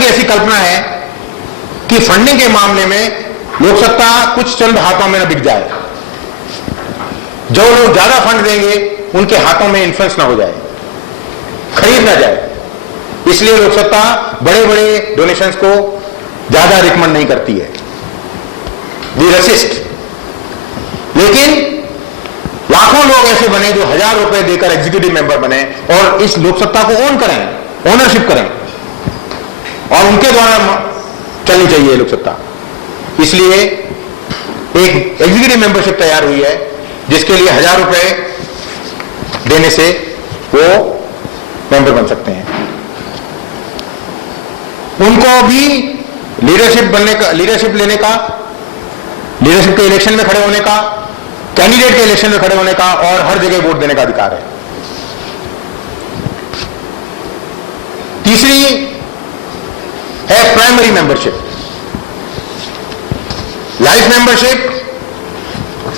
की ऐसी कल्पना है कि फंडिंग के मामले में लोकसत्ता कुछ चंद हाथों में न बिक जाए, जो लोग ज्यादा फंड देंगे उनके हाथों में इन्फ्लुएंस ना हो जाए, खरीद ना जाए। इसलिए लोकसत्ता बड़े बड़े डोनेशंस को ज्यादा रिकमेंड नहीं करती है, वी रेसिस्ट। लेकिन लाखों लोग ऐसे बने जो 1000 रुपए देकर एग्जीक्यूटिव मेंबर बने और इस लोकसत्ता को ओन करें, ओनरशिप करें, और उनके द्वारा चलनी चाहिए लोकसत्ता। इसलिए एक एग्जीक्यूटिव मेंबरशिप तैयार हुई है जिसके लिए 1000 रुपए देने से वो मेंबर बन सकते हैं। उनको भी लीडरशिप लेने का, लीडरशिप के इलेक्शन में खड़े होने का, कैंडिडेट के इलेक्शन में खड़े होने का और हर जगह वोट देने का अधिकार है। तीसरी है primary membership. Life membership,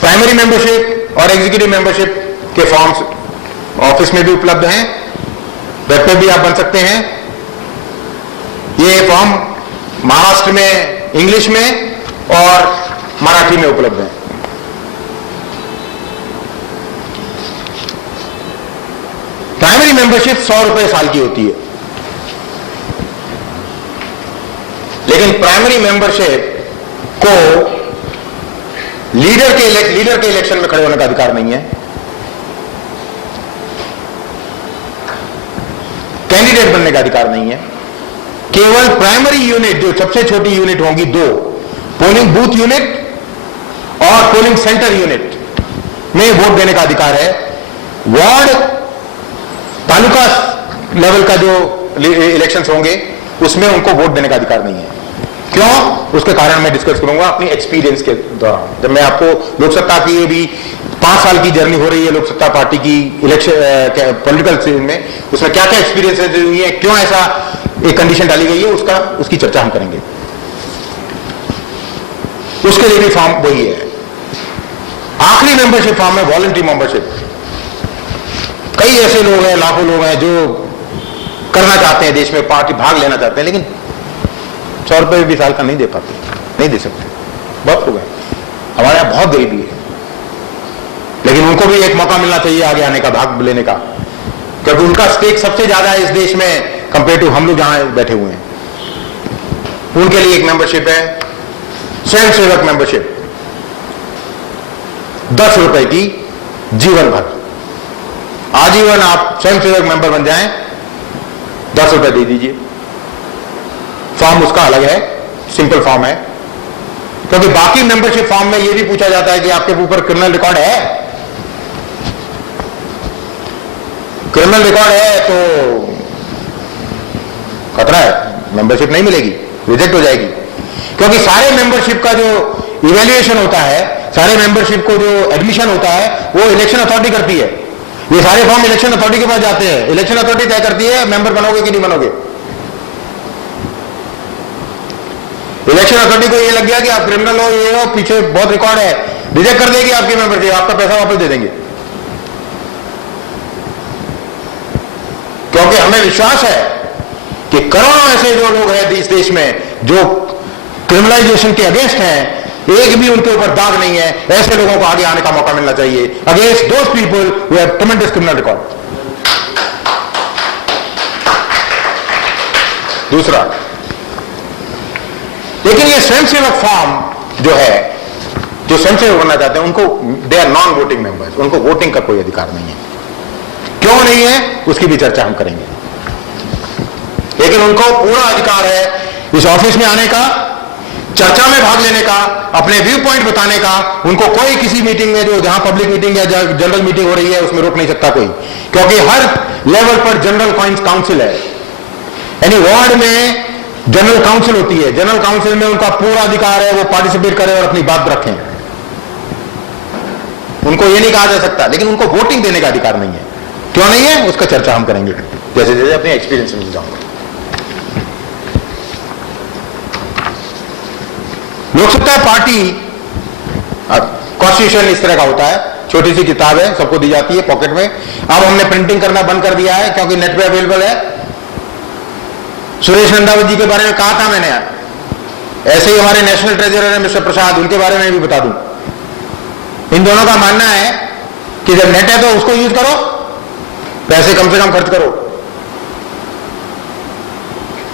primary membership और एग्जीक्यूटिव मेंबरशिप के फॉर्म्स ऑफिस में भी उपलब्ध हैं, वेब पे भी आप बन सकते हैं। ये फॉर्म महाराष्ट्र में इंग्लिश में और मराठी में उपलब्ध है। प्राइमरी मेंबरशिप 100 रुपए साल की होती है, लेकिन प्राइमरी मेंबरशिप को लीडर के इलेक्शन में खड़े होने का अधिकार नहीं है, कैंडिडेट बनने का अधिकार नहीं है। केवल प्राइमरी यूनिट, जो सबसे छोटी यूनिट होंगी, 2 पोलिंग बूथ यूनिट और पोलिंग सेंटर यूनिट में वोट देने का अधिकार है। वार्ड, तालुका लेवल का जो इलेक्शंस होंगे उसमें उनको वोट देने का अधिकार नहीं है। क्यों? उसके कारण मैं डिस्कस करूंगा अपनी एक्सपीरियंस के दौरान, जब मैं आपको लोकसत्ता की, ये भी 5 साल की जर्नी हो रही है लोकसत्ता पार्टी की इलेक्शन पॉलिटिकल सीन में, उसमें क्या क्या एक्सपीरियंसेस हुई है, क्यों ऐसा एक कंडीशन डाली गई है, उसकी चर्चा हम करेंगे। उसके लिए भी फॉर्म वही है। आखिरी मेंबरशिप फॉर्म है वॉलंटरी मेंबरशिप। कई ऐसे लोग हैं, लाखों लोग हैं जो करना चाहते हैं, देश में पार्टी भाग लेना चाहते हैं, लेकिन 100 रुपए भी साल का नहीं दे पाते, नहीं दे सकते, बहुत हो गए। हमारे यहां बहुत गरीबी है, लेकिन उनको भी एक मौका मिलना चाहिए आगे आने का, भाग लेने का, क्योंकि उनका स्टेक सबसे ज्यादा है इस देश में कंपेयर टू हम लोग जहां बैठे हुए हैं। उनके लिए एक मेंबरशिप है स्वयं सेवक मेंबरशिप, 10 रुपए की जीवन भर, आजीवन आप स्वयं सेवक मेंबर बन जाएं, 10 रुपए दे दीजिए। फॉर्म उसका अलग है, सिंपल फॉर्म है, क्योंकि बाकी मेंबरशिप फॉर्म में यह भी पूछा जाता है कि आपके ऊपर क्रिमिनल रिकॉर्ड है। क्रिमिनल रिकॉर्ड है तो खतरा है, मेंबरशिप नहीं मिलेगी, रिजेक्ट हो जाएगी। क्योंकि सारे मेंबरशिप का जो इवैल्यूएशन होता है, सारे मेंबरशिप को जो एडमिशन होता है, वो इलेक्शन अथॉरिटी करती है। ये सारे फॉर्म इलेक्शन अथॉरिटी के पास जाते हैं, इलेक्शन अथॉरिटी तय करती है मेंबर बनोगे कि नहीं बनोगे। इलेक्शन अथॉरिटी को ये लग गया कि आप क्रिमिनल हो, ये हो, पीछे बहुत रिकॉर्ड है, रिजेक्ट कर देगी आपकी मेंबरशिप, आपका पैसा वापस दे देंगे। क्योंकि हमें विश्वास है कि करोड़ों ऐसे जो लोग हैं इस देश में जो क्रिमिनलाइजेशन के अगेंस्ट हैं, एक भी उनके ऊपर दाग नहीं है। ऐसे लोगों को आगे आने का मौका मिलना चाहिए against those people who have ट्रेमेंडस criminal record. दूसरा, लेकिन ये स्वयंसेवक फॉर्म जो है, जो स्वयंसेवक बनना चाहते हैं, उनको they are non voting members, उनको वोटिंग का कोई अधिकार नहीं है। क्यों नहीं है उसकी भी चर्चा हम करेंगे, लेकिन उनको पूरा अधिकार है इस ऑफिस में आने का, चर्चा में भाग लेने का, अपने व्यू पॉइंट बताने का। उनको कोई किसी मीटिंग में, जो जहां पब्लिक मीटिंग या जनरल मीटिंग हो रही है, उसमें रोक नहीं सकता कोई, क्योंकि हर लेवल पर जनरल काउंसिल है। यानी वार्ड में जनरल काउंसिल होती है, जनरल काउंसिल में उनका पूरा अधिकार है, वो पार्टिसिपेट करें और अपनी बात रखें। उनको ये नहीं कहा जा सकता, लेकिन उनको वोटिंग देने का अधिकार नहीं है। क्यों नहीं है उसका चर्चा हम करेंगे जैसे जैसे अपने एक्सपीरियंस में जाऊंगा। लोकसत्ता पार्टी कॉन्स्टिट्यूशन इस तरह का होता है, छोटी सी किताब है, सबको दी जाती है पॉकेट में। अब हमने प्रिंटिंग करना बंद कर दिया है क्योंकि नेट पे अवेलेबल है, सुरेश नंदावत जी के बारे में कहा था मैंने, ऐसे ही हमारे नेशनल ट्रेजरर है मिस्टर प्रसाद, उनके बारे में भी बता दूं। इन दोनों का मानना है कि जब नेट है तो उसको यूज करो, पैसे कम से कम खर्च करो।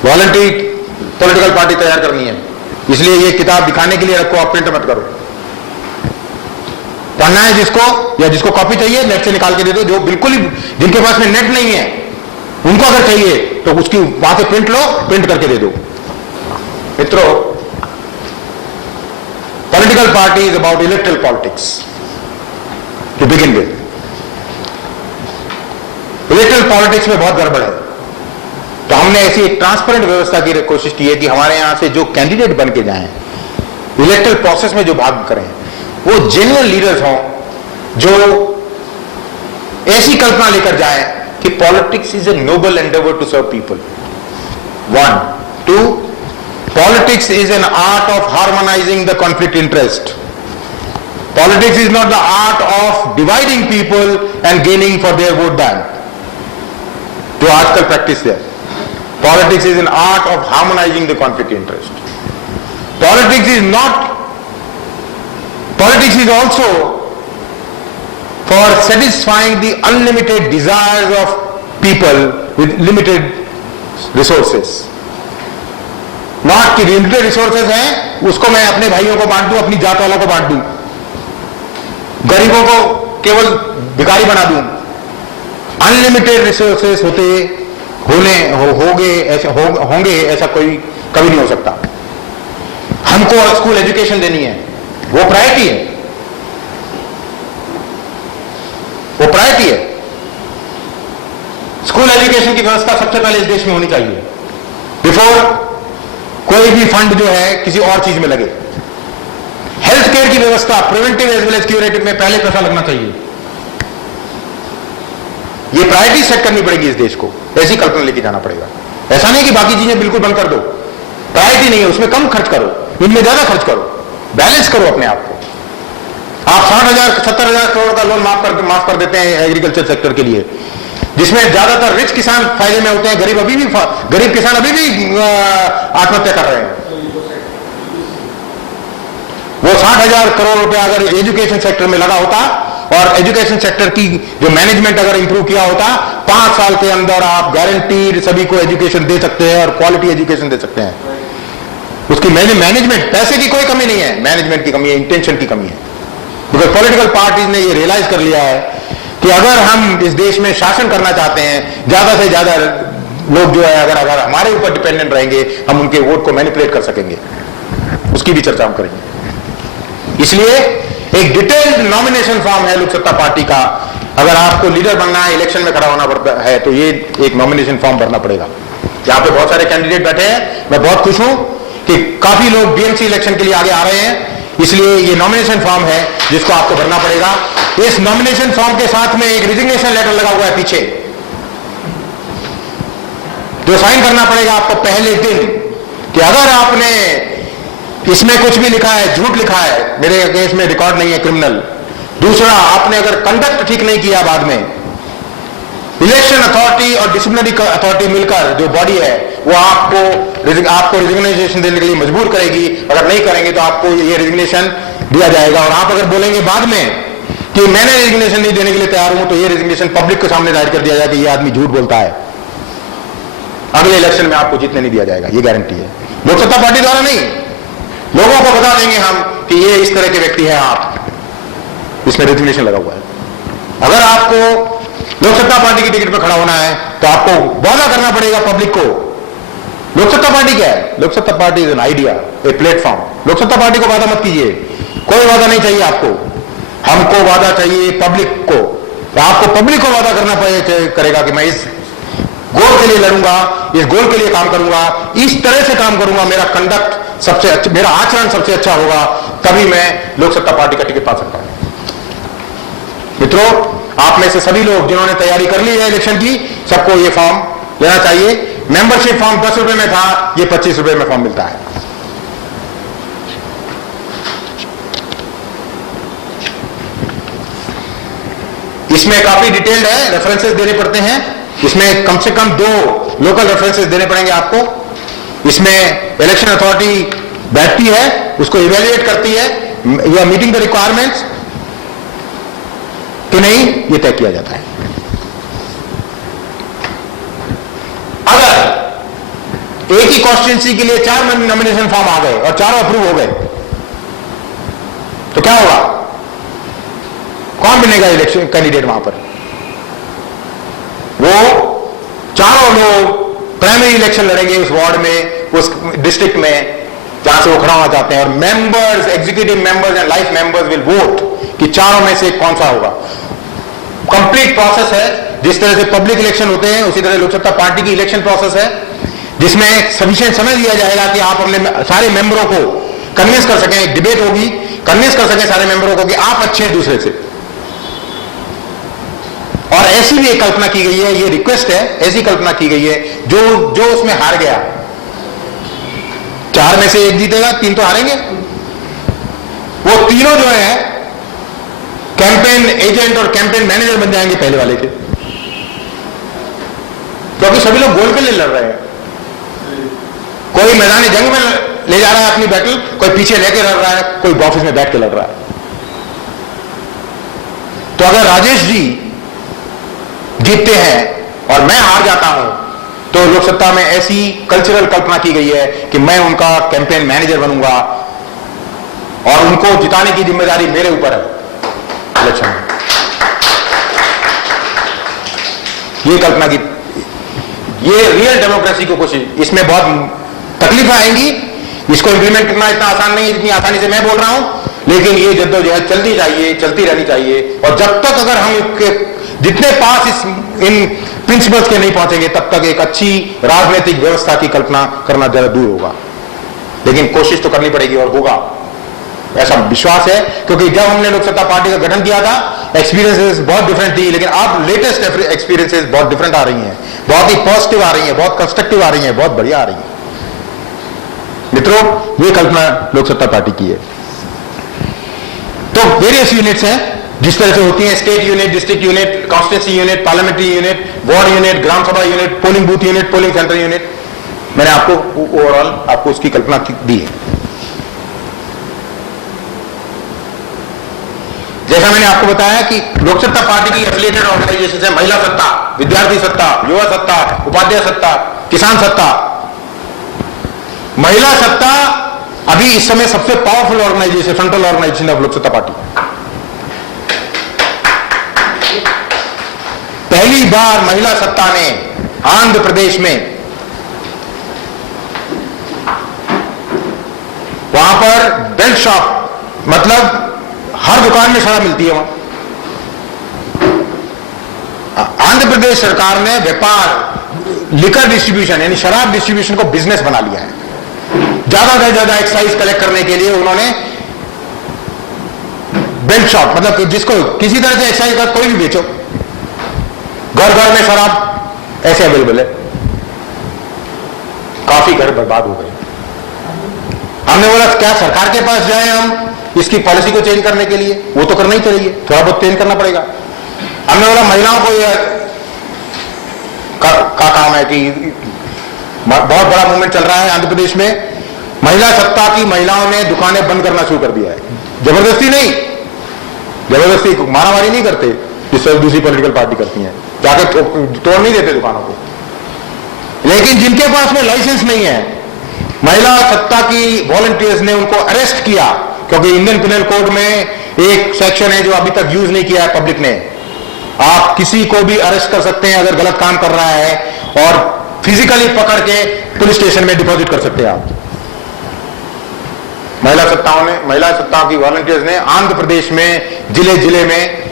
वॉलंटरी पॉलिटिकल पार्टी तैयार करनी है, इसलिए ये किताब दिखाने के लिए रखो, आप प्रिंट मत करो। पढ़ना है जिसको, या जिसको कॉपी चाहिए नेट से निकाल के दे दो। जो बिल्कुल ही जिनके पास में नेट नहीं है उनको अगर चाहिए तो उसकी वहां से प्रिंट लो, प्रिंट करके दे दो। मित्रों, political party is about electoral politics to begin with. Electoral politics में बहुत गड़बड़ है, तो हमने ऐसी एक ट्रांसपेरेंट व्यवस्था की कोशिश की है कि हमारे यहां से जो कैंडिडेट बन के जाएं, इलेक्ट्रल प्रोसेस में जो भाग करें, वो जेन्युइन लीडर्स हों, जो ऐसी कल्पना लेकर जाएं कि politics is a noble endeavour to serve people. 1, 2, politics is an art of harmonising the conflict interest. Politics is not the art of dividing people and gaining for their vote bank, जो आजकल practice है। Politics is an art of harmonizing the conflict interest. Politics is also for satisfying the unlimited desires of people with limited resources. Not कि limited resources हैं, उसको मैं अपने भाइयों को बांट दूं, अपनी जात वालों को बांट दूं, गरीबों को केवल भिखारी बना दूं। अनलिमिटेड रिसोर्सेस होंगे ऐसा कोई कभी नहीं हो सकता। हमको स्कूल एजुकेशन देनी है, वो प्रायोरिटी है, वो प्रायोरिटी है। स्कूल एजुकेशन की व्यवस्था सबसे पहले इस देश में होनी चाहिए, बिफोर कोई भी फंड जो है किसी और चीज में लगे। हेल्थ केयर की व्यवस्था preventive as well as curative में पहले पैसा लगना चाहिए। ये प्रायोरिटी सेट करनी पड़ेगी इस देश को, ऐसी कल्पना लेके जाना पड़ेगा। ऐसा नहीं कि बाकी चीजें बिल्कुल बंद कर दो, प्रायोरिटी नहीं है उसमें कम खर्च करो, इनमें ज्यादा खर्च करो, बैलेंस करो अपने आप को। आप 60,000 70,000 करोड़ का लोन माफ कर देते हैं एग्रीकल्चर सेक्टर के लिए, जिसमें ज्यादातर रिच किसान फायदे में होते हैं, गरीब किसान अभी भी आत्महत्या कर रहे हैं। वो 60,000 करोड़ रुपया अगर एजुकेशन सेक्टर में लगा होता और एजुकेशन सेक्टर की जो मैनेजमेंट अगर इंप्रूव किया होता, 5 साल के अंदर आप गारंटीड सभी को एजुकेशन दे सकते हैं और क्वालिटी एजुकेशन दे सकते हैं। उसकी मैनेजमेंट, पैसे की कोई कमी नहीं है, मैनेजमेंट की कमी है, इंटेंशन की कमी है। बिकॉज पॉलिटिकल पार्टीज ने ये रियलाइज कर लिया है कि अगर हम इस देश में शासन करना चाहते हैं, ज्यादा से ज्यादा लोग जो है अगर हमारे ऊपर डिपेंडेंट रहेंगे, हम उनके वोट को मैनिपुलेट कर सकेंगे। उसकी भी चर्चा हम करेंगे। इसलिए एक डिटेल्ड नॉमिनेशन फॉर्म है लोक सत्ता पार्टी का। अगर आपको लीडर बनना है, इलेक्शन में खड़ा होना पड़ता है, तो ये एक नॉमिनेशन फॉर्म भरना पड़ेगा। यहाँ पे बहुत सारे कैंडिडेट बैठे हैं, मैं बहुत खुश हूं कि काफी लोग बीएमसी इलेक्शन के लिए आगे आ रहे हैं। इसलिए ये नॉमिनेशन फॉर्म है जिसको आपको भरना पड़ेगा। इस नॉमिनेशन फॉर्म के साथ में एक रिजिग्नेशन लेटर लगा हुआ है पीछे, जो साइन करना पड़ेगा आपको पहले दिन, कि अगर आपने इसमें कुछ भी लिखा है, झूठ लिखा है, मेरे केस में रिकॉर्ड नहीं है क्रिमिनल। दूसरा, आपने अगर कंडक्ट ठीक नहीं किया बाद में, इलेक्शन अथॉरिटी और डिसिप्लिनरी अथॉरिटी मिलकर जो बॉडी है वो आपको रिजिग्नेशन देने के लिए मजबूर करेगी। अगर नहीं करेंगे तो आपको ये रिजिग्नेशन दिया जाएगा। और आप अगर बोलेंगे बाद में कि मैंने रिजिग्नेशन नहीं देने के लिए तैयार हूं, तो ये रिजिग्नेशन पब्लिक के सामने जाहिर कर दिया जाएगा कि ये आदमी झूठ बोलता है। अगले इलेक्शन में आपको जीतने नहीं दिया जाएगा, ये गारंटी है। लोक सत्ता पार्टी द्वारा नहीं, लोगों को बता देंगे हम कि ये इस तरह के व्यक्ति हैं आप, इसमें रिजिग्नेशन लगा हुआ है। अगर आपको लोक सत्ता पार्टी की टिकट पर खड़ा होना है तो आपको वादा करना पड़ेगा पब्लिक को। लोक सत्ता पार्टी क्या है? लोक सत्ता party is an idea, a platform. लोक सत्ता पार्टी को वादा मत कीजिए, कोई वादा नहीं चाहिए आपको, हमको वादा चाहिए पब्लिक को। तो आपको पब्लिक को वादा करना करेगा कि मैं इस गोल के लिए लड़ूंगा, इस गोल के लिए काम करूंगा, इस तरह से काम करूंगा, मेरा कंडक्ट सबसे अच्छा, मेरा आचरण सबसे अच्छा होगा, तभी मैं लोक सत्ता पार्टी का टिकट पा सकता हूं। मित्रों, आप में से सभी लोग जिन्होंने तैयारी कर ली है इलेक्शन की, सबको ये फॉर्म लेना चाहिए। मेंबरशिप फॉर्म 10 रुपए में था, ये 25 रुपए में फॉर्म मिलता है। इसमें काफी डिटेल्ड है, रेफरेंसेस देने पड़ते हैं। इसमें कम से कम 2 लोकल रेफरेंसेस देने पड़ेंगे आपको। इसमें इलेक्शन अथॉरिटी बैठती है, उसको इवेल्युएट करती है, you are meeting the requirements कि नहीं, ये तय किया जाता है। अगर एक ही कॉन्स्टिट्यूंसी के लिए 4 नॉमिनेशन फॉर्म आ गए और चारों अप्रूव हो गए तो क्या होगा? कौन बनेगा इलेक्शन कैंडिडेट वहां पर? वो चारों लोग प्राइमरी इलेक्शन लड़ेंगे उस वार्ड में, उस डिस्ट्रिक्ट में जहां से वो खड़ा होना चाहते हैं, और members, executive members and life members will vote कि चारों में से कौन सा होगा। कंप्लीट प्रोसेस है। जिस तरह से पब्लिक इलेक्शन होते हैं उसी तरह लोकसत्ता पार्टी की इलेक्शन प्रोसेस है, जिसमें सफिशिएंट समय दिया जाएगा कि आप अपने सारे मेंबरों को कन्विंस कर सकें, एक डिबेट होगी, कन्विंस कर सकें सारे मेंबरों को कि आप अच्छे हैं दूसरे से। और ऐसी भी एक कल्पना की गई है, ये रिक्वेस्ट है, ऐसी कल्पना की गई है जो उसमें हार गया, 4 में से 1 जीतेगा, 3 तो हारेंगे, वो तीनों जो है कैंपेन एजेंट और कैंपेन मैनेजर बन जाएंगे पहले वाले के, क्योंकि सभी लोग गोल के लिए लड़ रहे हैं। कोई मैदान जंग में ले जा रहा है अपनी बैटल, कोई पीछे लेके लड़ रहा है, कोई ऑफिस में बैठ के लड़ रहा है। तो अगर राजेश जी जीतते हैं और मैं हार जाता हूं तो लोकसत्ता में ऐसी कल्चरल कल्पना की गई है कि मैं उनका कैंपेन मैनेजर बनूंगा और उनको जिताने की जिम्मेदारी मेरे ऊपर है इलेक्शन में। ये कल्पना की, ये रियल डेमोक्रेसी को कोशिश, इसमें बहुत तकलीफ आएंगी, इसको इंप्लीमेंट करना इतना आसान नहीं है जितनी आसानी से मैं बोल रहा हूं, लेकिन ये जद्दोजहद चलती चाहिए, चलती रहनी चाहिए। और जब तक अगर हम जितने पास इन प्रिंसिपल्स के नहीं पहुंचेंगे तब तक एक अच्छी राजनीतिक व्यवस्था की कल्पना करना जरा दूर होगा। लेकिन कोशिश तो करनी पड़ेगी और होगा, ऐसा विश्वास है, क्योंकि जब हमने लोकसत्ता पार्टी का गठन किया था एक्सपीरियंसेस बहुत डिफरेंट थी, लेकिन अब लेटेस्ट एक्सपीरियंसेस बहुत डिफरेंट आ रही हैं, बहुत ही पॉजिटिव आ रही हैं, बहुत कंस्ट्रक्टिव आ रही हैं, बहुत बढ़िया आ रही हैं। मित्रों, ये कल्पना लोकसत्ता पार्टी की है। तो वेरियस यूनिट्स हैं जिस तरह से होती हैं, state unit, district unit, constituency unit, parliamentary unit, ward unit, gram sabha unit, polling booth unit, polling centre unit. मैंने आपको ओवरऑल आपको उसकी कल्पना दी है। जैसा मैंने आपको बताया कि लोकसत्ता पार्टी की एफिलिएटेड ऑर्गेनाइजेशन है महिला सत्ता, विद्यार्थी सत्ता, युवा सत्ता, उपाध्याय सत्ता, किसान सत्ता। महिला सत्ता अभी इस समय सबसे powerful organisation, central organisation of Loksatta party. पहली बार महिला सत्ता ने आंध्र प्रदेश में वहां पर बेल्ट शॉप, मतलब हर दुकान में शराब मिलती है वहां। आंध्र प्रदेश सरकार ने व्यापार, लिकर डिस्ट्रीब्यूशन यानी शराब डिस्ट्रीब्यूशन को बिजनेस बना लिया है। ज्यादा से ज्यादा एक्साइज कलेक्ट करने के लिए उन्होंने बेल्ट शॉप, मतलब जिसको किसी तरह से एक्साइज का कोई भी बेचो, घर घर में शराब ऐसे अवेलेबल है। काफी घर बर्बाद हो गए। हमने बोला क्या सरकार के पास जाए हम इसकी पॉलिसी को चेंज करने के लिए? वो तो करना ही चाहिए, थोड़ा बहुत चेंज करना पड़ेगा। हमने बोला महिलाओं को यह का काम है कि बहुत बड़ा मूवमेंट चल रहा है आंध्र प्रदेश में, महिला सत्ता की महिलाओं ने दुकानें बंद करना शुरू कर दिया है। जबरदस्ती नहीं, जबरदस्ती मारामारी नहीं करते जिस दूसरी पॉलिटिकल पार्टी करती है, जाके तोड़ नहीं देते दुकानों को। लेकिन जिनके पास में लाइसेंस नहीं है, महिला सत्ता की वॉलंटियर्स ने उनको अरेस्ट किया, क्योंकि इंडियन पिनल कोड में एक सेक्शन है जो अभी तक यूज नहीं किया है पब्लिक ने। आप किसी को भी अरेस्ट कर सकते हैं अगर गलत काम कर रहा है, और फिजिकली पकड़ के पुलिस स्टेशन में डिपॉजिट कर सकते हैं आप। महिला सत्ताओं की वॉलंटियर्स ने आंध्र प्रदेश में जिले जिले में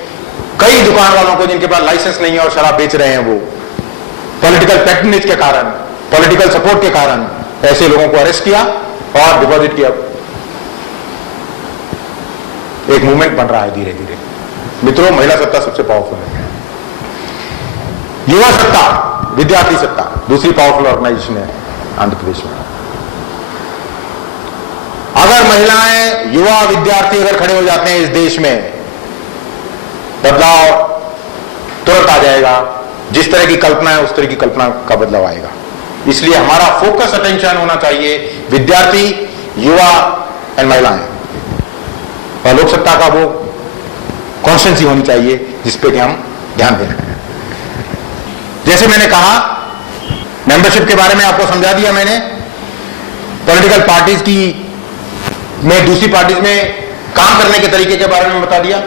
कई दुकान वालों को जिनके पास लाइसेंस नहीं है और शराब बेच रहे हैं, वो पॉलिटिकल पैट्रनेज के कारण, पॉलिटिकल सपोर्ट के कारण ऐसे लोगों को अरेस्ट किया और डिपॉजिट किया। एक मूवमेंट बन रहा है धीरे धीरे। मित्रों, महिला सत्ता सबसे पावरफुल है। युवा सत्ता, विद्यार्थी सत्ता दूसरी पावरफुल ऑर्गेनाइजेशन है आंध्र प्रदेश में। अगर महिलाएं, युवा, विद्यार्थी अगर खड़े हो जाते हैं इस देश में, बदलाव तुरंत आ जाएगा। जिस तरह की कल्पना है उस तरह की कल्पना का बदलाव आएगा। इसलिए हमारा फोकस अटेंशन होना चाहिए विद्यार्थी, युवा एंड महिलाएं, और लोक सत्ता का वो कॉन्स्टेंसी होनी चाहिए जिसपे कि हम ध्यान दें। जैसे मैंने कहा, मेंबरशिप के बारे में आपको समझा दिया मैंने, पॉलिटिकल पार्टीज की में दूसरी पार्टीज में काम करने के तरीके के बारे में बता दिया,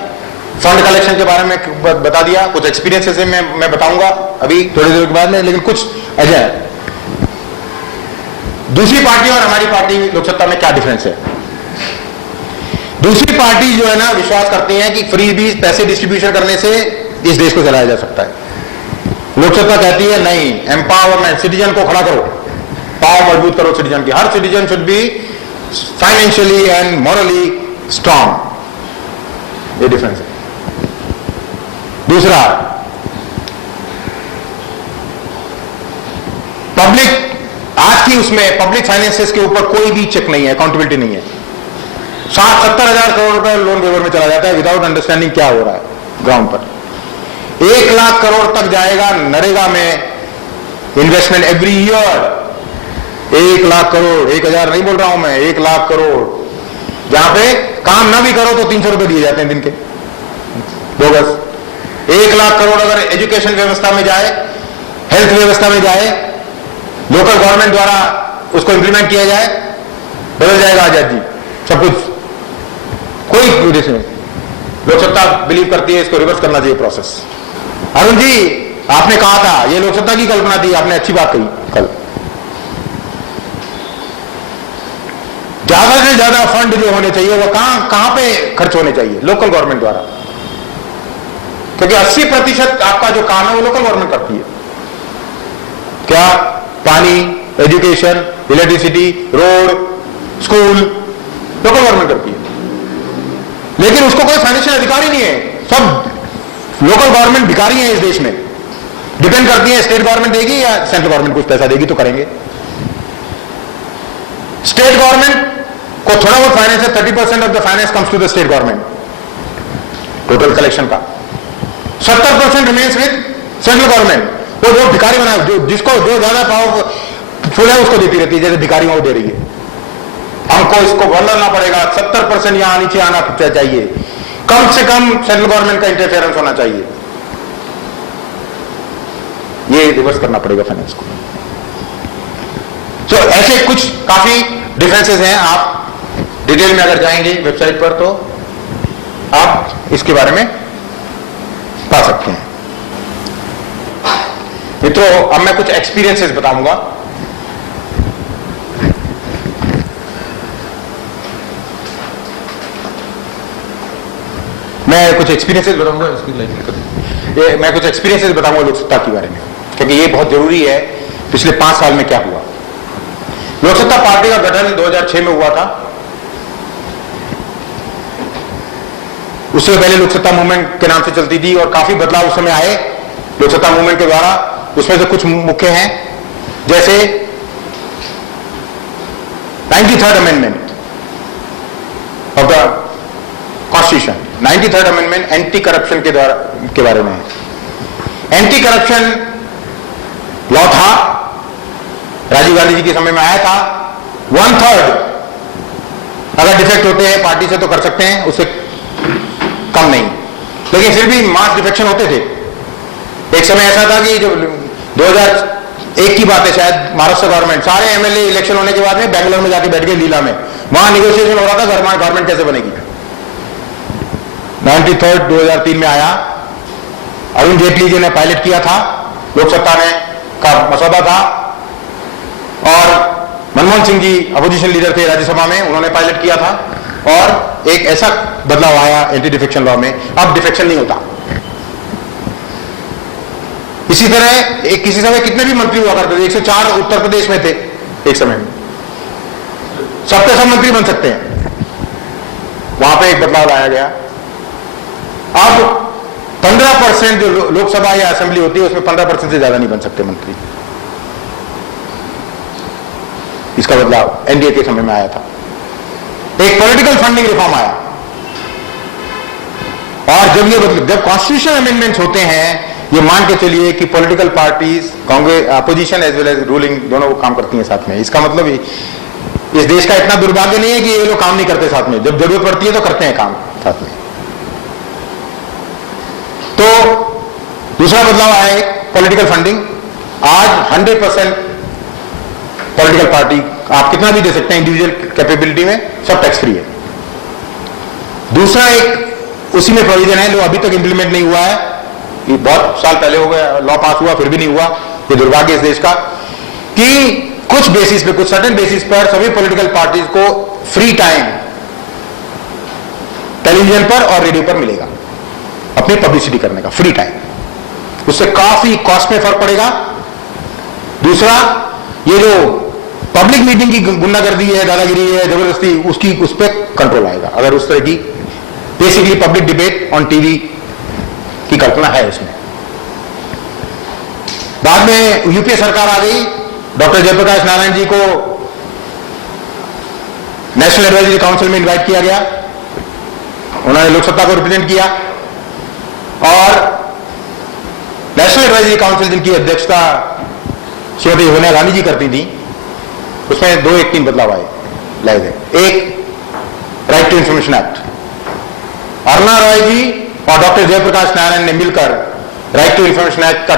फंड कलेक्शन के बारे में बता दिया, कुछ एक्सपीरियंसेस मैं बताऊंगा अभी थोड़ी देर के बाद में, लेकिन कुछ अजय दूसरी पार्टी और हमारी पार्टी लोक सत्ता में क्या डिफरेंस है। दूसरी पार्टी जो है ना, विश्वास करती है कि फ्री बीज पैसे डिस्ट्रीब्यूशन करने से इस देश को चलाया जा सकता है। लोक सत्ता कहती है नहीं, एम्पावरमेंट, सिटीजन को खड़ा करो, पावर मजबूत करो सिटीजन की, हर citizen should be financially and morally strong. ये डिफरेंस है। दूसरा, पब्लिक आज की उसमें पब्लिक फाइनेंसेस के ऊपर कोई भी चेक नहीं है, अकाउंटेबिलिटी नहीं है। 60-70 हजार करोड़ रुपए लोन पेपर में चला जाता है विदाउट अंडरस्टैंडिंग क्या हो रहा है ग्राउंड पर। 1 लाख करोड़ तक जाएगा नरेगा में investment every year. 1 lakh crore, 1,000 नहीं बोल रहा हूं मैं, 1 लाख करोड़, जहां पे काम ना भी करो तो 300 रुपए दिए जाते हैं दिन के, बोगस। 1 लाख करोड़ अगर एजुकेशन व्यवस्था में जाए, हेल्थ व्यवस्था में जाए, लोकल गवर्नमेंट द्वारा उसको इंप्लीमेंट किया जाए, बदल जाएगा आजाद जी सब कुछ। कोई उद्देश्य नहीं। लोक सत्ता बिलीव करती है इसको रिवर्स करना चाहिए प्रोसेस। अरुण जी, आपने कहा था ये लोक सत्ता की कल्पना थी, आपने अच्छी बात कही कल। ज्यादा से ज्यादा फंड जो होने चाहिए वो कहां पे खर्च होने चाहिए? लोकल गवर्नमेंट द्वारा, क्योंकि 80% आपका जो काम है वो लोकल गवर्नमेंट करती है। क्या? पानी, education, electricity, road, school, local government करती है। लेकिन उसको कोई फाइनेंशियल अधिकार ही नहीं है। सब लोकल गवर्नमेंट भिखारी है इस देश में। डिपेंड करती है स्टेट गवर्नमेंट देगी या सेंट्रल गवर्नमेंट कुछ पैसा देगी तो करेंगे। स्टेट गवर्नमेंट को थोड़ा बहुत फाइनेंस है, 30% of the finance comes to the state government total collection का। 70% रिमेन्स विद सेंट्रल गवर्नमेंट। वो जो भिखारी बना, जिसको जो ज्यादा पावरफुल है उसको देती रहती है, जैसे भिखारियों को दे रही है। हमको इसको बदलना पड़ेगा। 70% यहां नीचे आना चाहिए, कम से कम सेंट्रल गवर्नमेंट का इंटरफेरेंस होना चाहिए। ये रिवर्स करना पड़ेगा फाइनेंस को। तो ऐसे कुछ काफी डिफरेंसेस हैं। आप डिटेल में अगर जाएंगे वेबसाइट पर तो आप इसके बारे में पा सकते हैं। मित्रों, अब मैं कुछ एक्सपीरियंसेस बताऊंगा। मैं कुछ एक्सपीरियंसेस बताऊंगा मैं कुछ एक्सपीरियंसेस बताऊंगा लोक सत्ता के बारे में, क्योंकि ये बहुत जरूरी है। पिछले 5 साल में क्या हुआ। लोक सत्ता पार्टी का गठन 2006 में हुआ था। उससे पहले लोक सत्ता मूवमेंट के नाम से चलती थी और काफी बदलाव उस समय आए लोक सत्ता मूवमेंट के द्वारा। उसमें से कुछ मुख्य हैं, जैसे 93rd amendment of the constitution. 93rd amendment anti corruption के बारे में है। एंटी करप्शन लॉ था, राजीव गांधी जी के समय में आया था। 1/3 अगर डिफेक्ट होते हैं पार्टी से तो कर सकते हैं, उससे कम नहीं। लेकिन फिर भी मास डिफेक्शन होते थे। एक समय ऐसा था कि जो 2001 की बात है शायद, महाराष्ट्र गवर्नमेंट सारे एमएलए इलेक्शन होने के बाद में बेंगलोर में जाके बैठ गए लीला में, वहां निगोशिएशन हो रहा था गवर्नमेंट कैसे बनेगी। 93rd 2003 में आया। अरुण जेटली जी ने पायलट किया था, लोक सत्ता ने का मसौदा था, और मनमोहन सिंह जी अपोजिशन लीडर थे राज्यसभा में, उन्होंने पायलट किया था और एक ऐसा बदलाव आया एंटी डिफेक्शन लॉ में। अब डिफेक्शन नहीं होता। इसी तरह एक किसी समय कितने भी मंत्री हुआ करते थे, 104 उत्तर प्रदेश में थे एक समय में, सबके सब मंत्री बन सकते हैं। वहां पे एक बदलाव लाया गया। अब 15% जो लोकसभा या असेंबली होती है उसमें 15% से ज्यादा नहीं बन सकते मंत्री। इसका बदलाव एनडीए के समय में आया था। एक पॉलिटिकल फंडिंग रिफॉर्म आया। और जब कॉन्स्टिट्यूशन अमेंडमेंट्स होते हैं ये मान के चलिए कि political parties, Congress, opposition as well as ruling दोनों काम करती हैं साथ में। इसका मतलब इस देश का इतना दुर्भाग्य नहीं है कि ये लोग काम नहीं करते साथ में, जब जरूरत पड़ती है तो करते हैं काम साथ में। तो दूसरा बदलाव आया है पॉलिटिकल फंडिंग। आज 100% पॉलिटिकल पार्टी आप कितना भी दे सकते हैं इंडिविजुअल कैपेबिलिटी में, सब टैक्स फ्री है। दूसरा एक उसी में प्रोविजन है जो अभी तक इंप्लीमेंट नहीं हुआ है, ये बहुत साल पहले हो गया, लॉ पास हुआ फिर भी नहीं हुआ, ये दुर्भाग्य इस देश का, कि कुछ बेसिस पे, कुछ सर्टेन बेसिस पर सभी पॉलिटिकल पार्टीज को फ्री टाइम टेलीविजन पर और रेडियो पर मिलेगा अपनी पब्लिसिटी करने का, फ्री टाइम। उससे काफी कॉस्ट में फर्क पड़ेगा। दूसरा, ये जो पब्लिक मीटिंग की गुंडागर्दी है, दादागिरी है, जबरदस्ती, उसकी उस पर कंट्रोल आएगा अगर उस तरह की basically public debate on TV की कल्पना है उसमें। बाद में यूपीए सरकार आ गई, डॉक्टर जयप्रकाश नारायण जी को नेशनल एडवाइजरी काउंसिल में इनवाइट किया गया, उन्होंने लोकसत्ता को रिप्रेजेंट किया, और नेशनल एडवाइजरी काउंसिल जिनकी अध्यक्षता श्रीमती सोनिया गांधी जी करती थी, उसमें 2-1-3 बदलाव आए लाए गए। एक, right to information act, Aruna Roy ji और डॉक्टर जयप्रकाश नारायण ने मिलकर राइट टू इंफॉर्मेशन एक्ट का